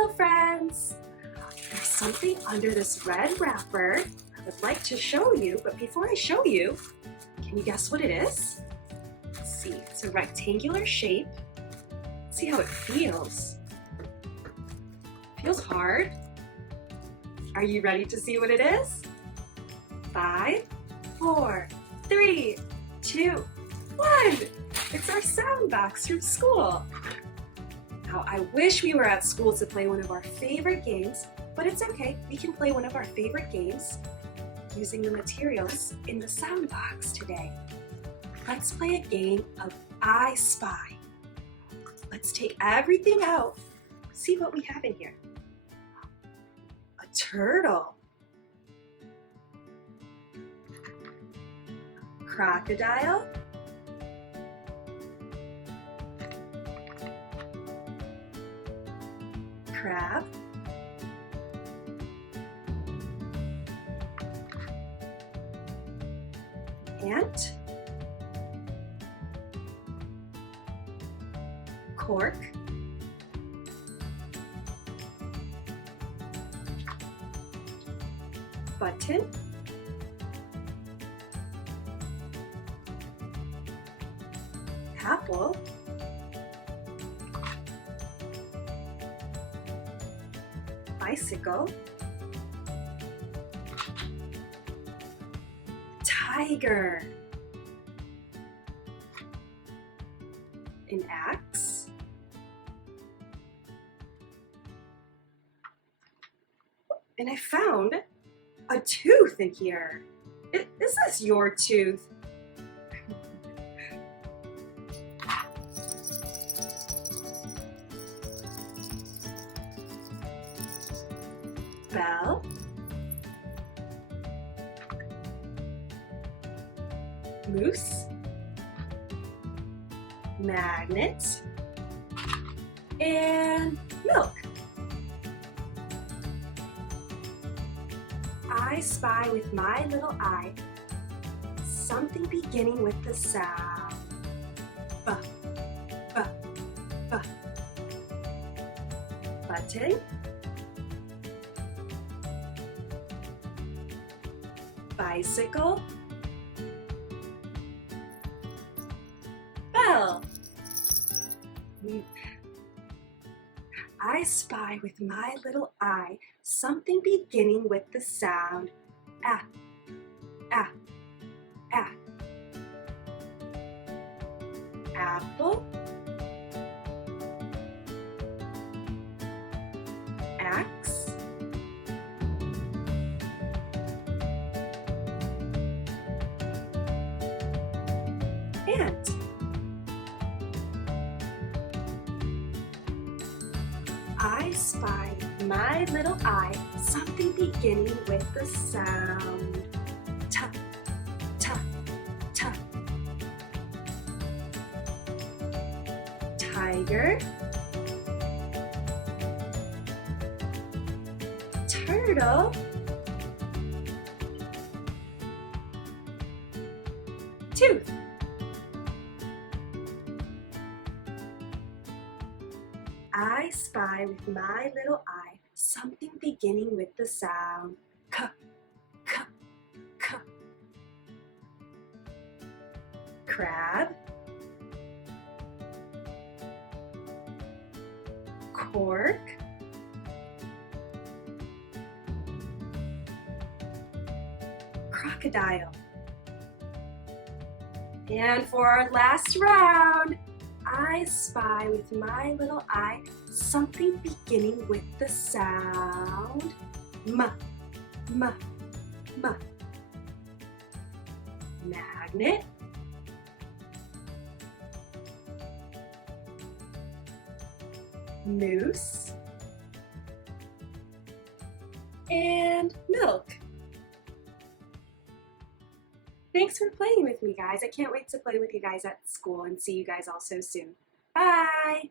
Hello friends! There's something under this red wrapper I would like to show you, but before I show you, can you guess what it is? Let's see, it's a rectangular shape. Let's see how it feels. Feels hard. Are you ready to see what it is? 5, 4, 3, 2, 1! It's our sound box from school. Now, I wish we were at school to play one of our favorite games, but it's okay. We can play one of our favorite games using the materials in the sound box today. Let's play a game of I Spy. Let's take everything out. See what we have in here. A turtle. Crocodile. Crab. Ant. Cork. Button. Apple. Bicycle. Tiger. An axe. And I found a tooth in here. Is this your tooth? Bell. Moose. Magnet. And milk. I spy with my little eye something beginning with the sound B, B, B. Button. Bicycle. Bell. I spy with my little eye something beginning with the sound ah, ah, ah. Apple. Axe. Ant. I spy with my little eye something beginning with the sound t, t, t. Tiger. Turtle. Tooth. I spy with my little eye something beginning with the sound k, k, k. Crab. Cork. Crocodile. And for our last round, I spy with my little eye something beginning with the sound M, M, M. Magnet. Moose. And milk. Thanks for playing with me, guys. I can't wait to play with you guys at school and see you guys all so soon. Bye!